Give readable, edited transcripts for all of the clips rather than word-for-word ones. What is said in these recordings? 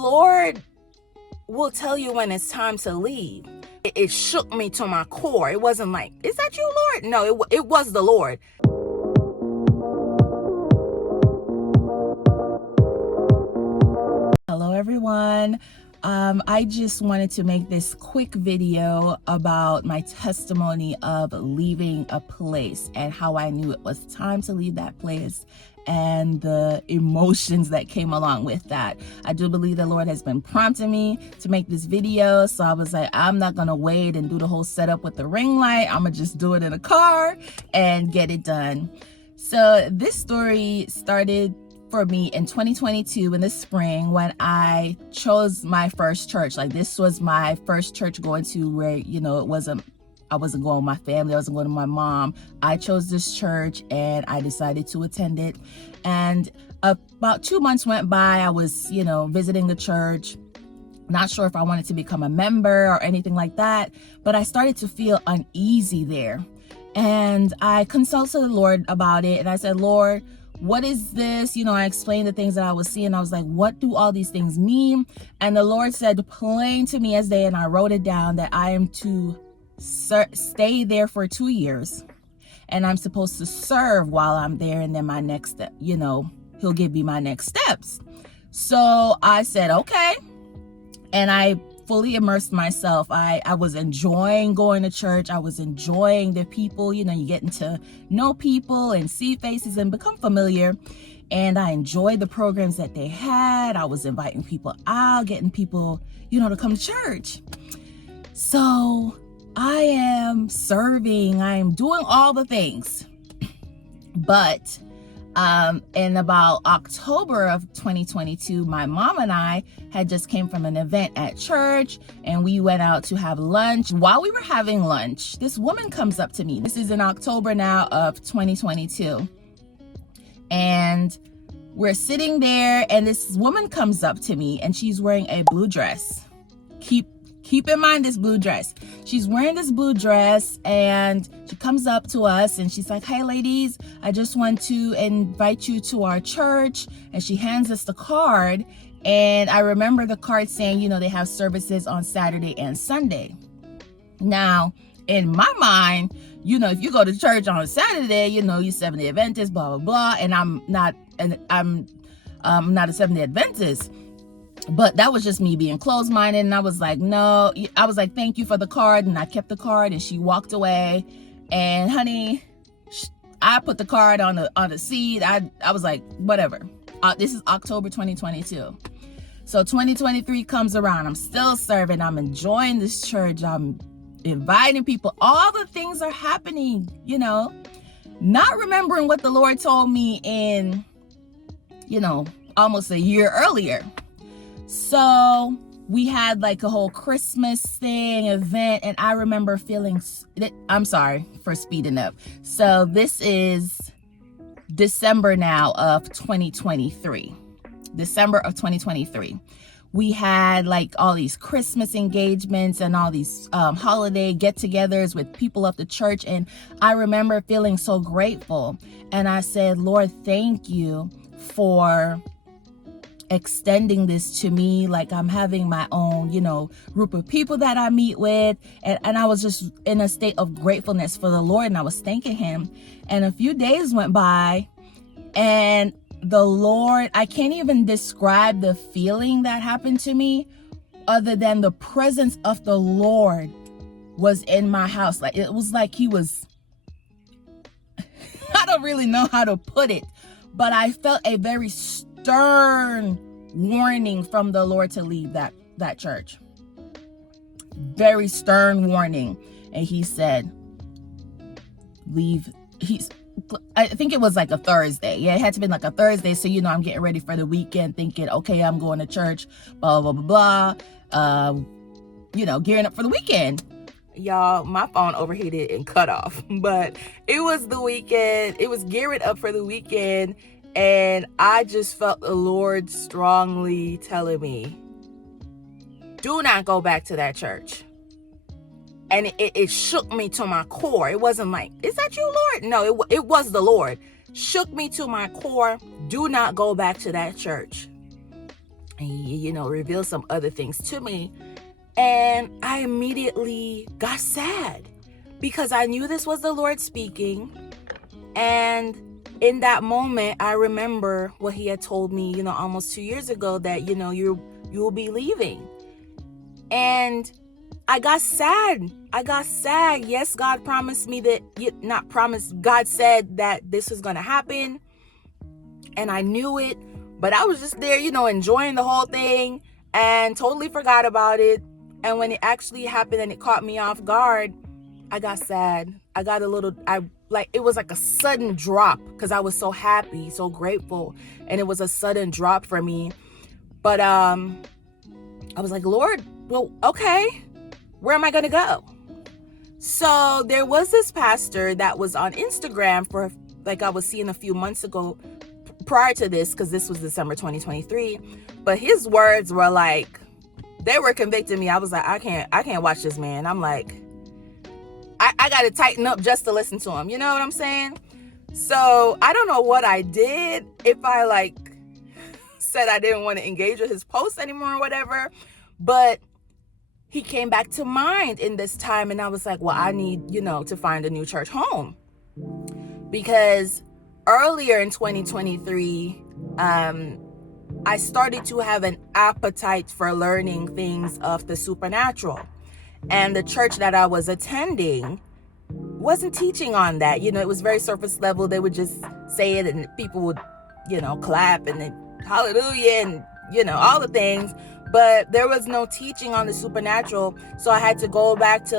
Lord will tell you when it's time to leave. It shook me to my core. It wasn't like, is that you, Lord? No, it was the Lord. Hello, everyone. I just wanted to make this quick video about my testimony of leaving a place and how I knew it was time to leave that place and the emotions that came along with that. I do believe the Lord has been prompting me to make this video, so I was like, I'm not gonna wait and do the whole setup with the ring light. I'm gonna just do it in a car and get it done. So this story started for me in 2022 in the spring when I chose my first church. Like, this was my first church going to where, I wasn't going with my family, I wasn't going to my mom. I chose this church and I decided to attend it. And about 2 months went by. I was, visiting the church, not sure if I wanted to become a member or anything like that, but I started to feel uneasy there. And I consulted the Lord about it and I said, Lord, what is this? I explained the things that I was seeing. I was like, what do all these things mean? And the Lord said plain to me as day, and I wrote it down, that I am to stay there for 2 years. And I'm supposed to serve while I'm there. And then my next step, he'll give me my next steps. So I said, okay. And I fully immersed myself. I was enjoying going to church. I was enjoying the people, you getting to know people and see faces and become familiar. And I enjoyed the programs that they had. I was inviting people out, getting people, to come to church. So I am serving, I am doing all the things. But in about October of 2022, my mom and I had just came from an event at church, and we went out to have lunch. While we were having lunch, this woman comes up to me. This is in October now of 2022. And we're sitting there, and this woman comes up to me, and she's wearing a blue dress. Keep in mind this blue dress. She's wearing this blue dress, and she comes up to us and she's like, hey ladies, I just want to invite you to our church. And she hands us the card. And I remember the card saying, they have services on Saturday and Sunday. Now, in my mind, if you go to church on a Saturday, you Seventh-day Adventist, blah, blah, blah. And I'm not a Seventh-day Adventist. But that was just me being closed-minded, and I was like, no. I was like, thank you for the card, and I kept the card, and she walked away. And honey, I put the card on the seat. I was like, whatever. This is October 2022. So 2023 comes around. I'm still serving. I'm enjoying this church. I'm inviting people. All the things are happening, not remembering what the Lord told me in, almost a year earlier. So we had like a whole Christmas event, and I remember feeling, I'm sorry for speeding up. So this is December now of 2023. December of 2023. We had like all these Christmas engagements and all these holiday get-togethers with people of the church. And I remember feeling so grateful. And I said, Lord, thank you for extending this to me. Like, I'm having my own, group of people that I meet with. And I was just in a state of gratefulness for the Lord, and I was thanking him. And a few days went by, and the Lord, I can't even describe the feeling that happened to me other than the presence of the Lord was in my house. Like, it was like he was, I don't really know how to put it, but I felt a very stern warning from the Lord to leave that church. Very stern warning. And he said, leave. I think it was like a Thursday. Yeah, it had to be like a Thursday. So, I'm getting ready for the weekend, thinking, okay, I'm going to church, blah, blah, blah, blah. Gearing up for the weekend. Y'all, my phone overheated and cut off. But it was the weekend. It was gearing up for the weekend. And I just felt the Lord strongly telling me, do not go back to that church. And it shook me to my core. It wasn't like, is that you, Lord? No, it was the Lord. Shook me to my core. Do not go back to that church. and he, revealed some other things to me. And I immediately got sad because I knew this was the Lord speaking. And in that moment, I remember what he had told me, almost 2 years ago, that, you will be leaving. And I got sad. Yes, God promised me that, not promised, God said that this was going to happen. And I knew it, but I was just there, enjoying the whole thing and totally forgot about it. And when it actually happened and it caught me off guard, I got sad. I got it was like a sudden drop because I was so happy, so grateful. And it was a sudden drop for me. But I was like, Lord, well, okay, where am I going to go? So there was this pastor that was on Instagram for, like, I was seeing a few months ago prior to this, because this was December 2023. But his words were like, they were convicting me. I was like, I can't watch this man. I'm like, I got to tighten up just to listen to him. You know what I'm saying? So I don't know what I did. If I said I didn't want to engage with his posts anymore or whatever, but he came back to mind in this time. And I was like, well, I need, to find a new church home, because earlier in 2023, I started to have an appetite for learning things of the supernatural. And the church that I was attending wasn't teaching on that. It was very surface level. They would just say it and people would, clap and then hallelujah and, all the things. But there was no teaching on the supernatural. So I had to go back to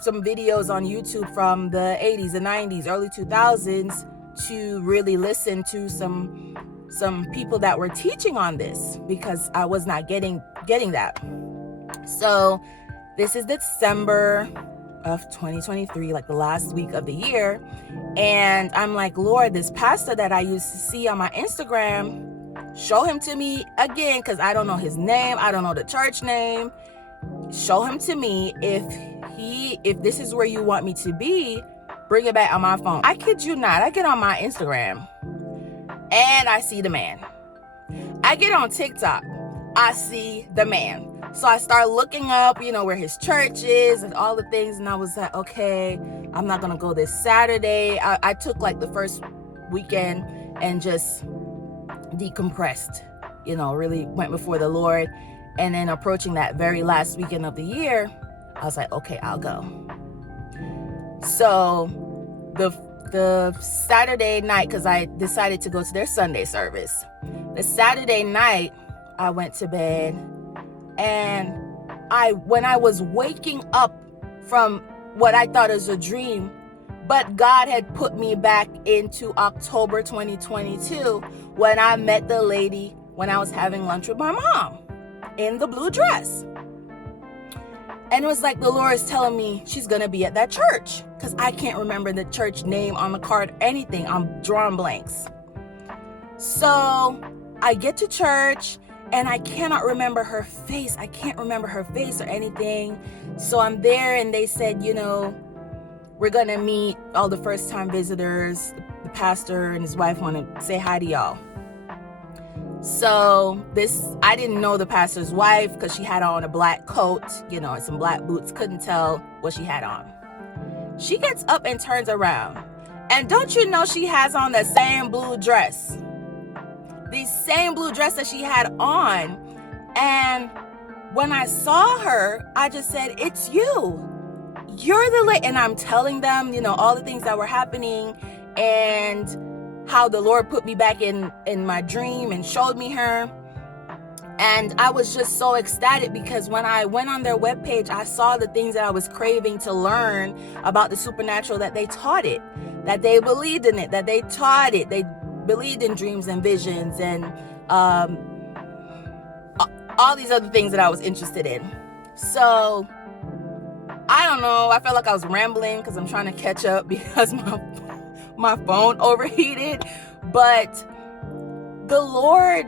some videos on YouTube from the 80s, the 90s, early 2000s to really listen to some people that were teaching on this, because I was not getting that. So this is December of 2023, like the last week of the year. And I'm like, Lord, this pastor that I used to see on my Instagram, show him to me again, because I don't know his name. I don't know the church name. Show him to me. If this is where you want me to be, bring it back on my phone. I kid you not. I get on my Instagram and I see the man. I get on TikTok. I see the man. So I start looking up, where his church is and all the things. And I was like, okay, I'm not going to go this Saturday. I took the first weekend and just decompressed, really went before the Lord. And then approaching that very last weekend of the year, I was like, okay, I'll go. So the Saturday night, because I decided to go to their Sunday service. The Saturday night, I went to bed, and when I was waking up from what I thought was a dream, but God had put me back into October 2022 when I met the lady when I was having lunch with my mom in the blue dress. And it was like the Lord is telling me she's going to be at that church, because I can't remember the church name on the card, anything. I'm drawing blanks. So I get to church and I cannot remember her face. I can't remember her face or anything. So I'm there and they said, we're going to meet all the first time visitors. The pastor and his wife want to say hi to y'all. So I didn't know the pastor's wife because she had on a black coat, and some black boots. Couldn't tell what she had on. She gets up and turns around. And don't you know she has on the same blue dress? The same blue dress that she had on. And when I saw her, I just said, it's you. You're the lady. And I'm telling them, all the things that were happening and how the Lord put me back in my dream and showed me her. And I was just so ecstatic, because when I went on their webpage, I saw the things that I was craving to learn about the supernatural, that they taught it, that they believed in it, that they taught it. They believed in dreams and visions and all these other things that I was interested in. So I don't know. I felt like I was rambling because I'm trying to catch up because my phone overheated. But the Lord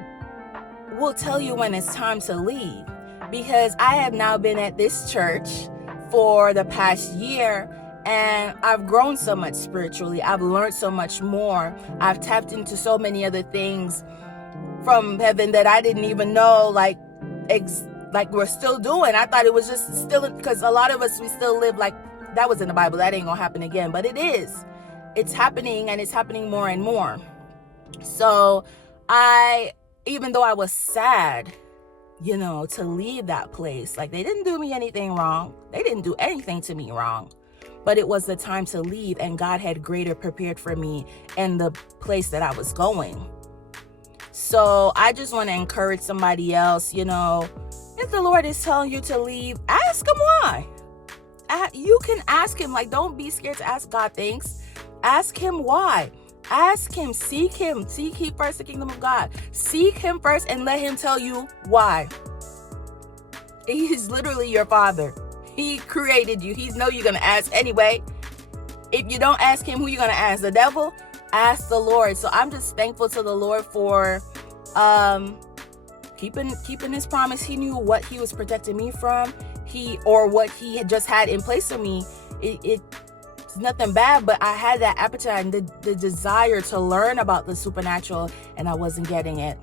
will tell you when it's time to leave, because I have now been at this church for the past year, and I've grown so much spiritually. I've learned so much more. I've tapped into so many other things from heaven that I didn't even know, like we're still doing. I thought it was just still, because a lot of us, we still live like that was in the Bible. That ain't gonna happen again, but it is. It's happening, and it's happening more and more. So even though I was sad, to leave that place, like they didn't do me anything wrong. They didn't do anything to me wrong. But it was the time to leave, and God had greater prepared for me in the place that I was going. So I just want to encourage somebody else, if the Lord is telling you to leave, ask him why. You can ask him, like, don't be scared to ask God things. Ask him why. Ask him, seek ye first the kingdom of God. Seek him first and let him tell you why. He's literally your father. He created you. He knows you're going to ask anyway. If you don't ask him, who you going to ask? The devil? Ask the Lord. So I'm just thankful to the Lord for keeping his promise. He knew what he was protecting me from. What he had just had in place for me. It's nothing bad, but I had that appetite and the desire to learn about the supernatural, and I wasn't getting it.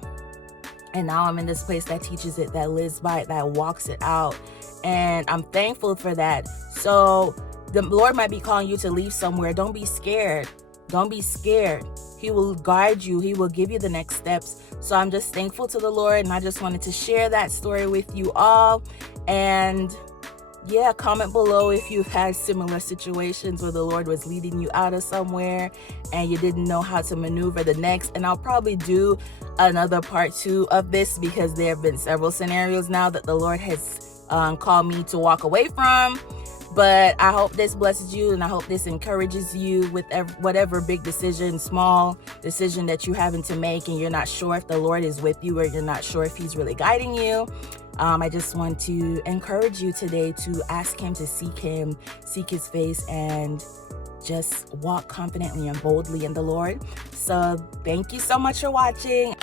And now I'm in this place that teaches it, that lives by it, that walks it out. And I'm thankful for that. So the Lord might be calling you to leave somewhere. Don't be scared. Don't be scared. He will guide you. He will give you the next steps. So I'm just thankful to the Lord, and I just wanted to share that story with you all. And yeah, comment below if you've had similar situations where the Lord was leading you out of somewhere and you didn't know how to maneuver the next. And I'll probably do another part 2 of this, because there have been several scenarios now that the Lord has called me to walk away from. But I hope this blesses you, and I hope this encourages you with whatever big decision, small decision that you're having to make, and you're not sure if the Lord is with you, or you're not sure if he's really guiding you. I just want to encourage you today to ask him, to seek his face, and just walk confidently and boldly in the Lord. So thank you so much for watching.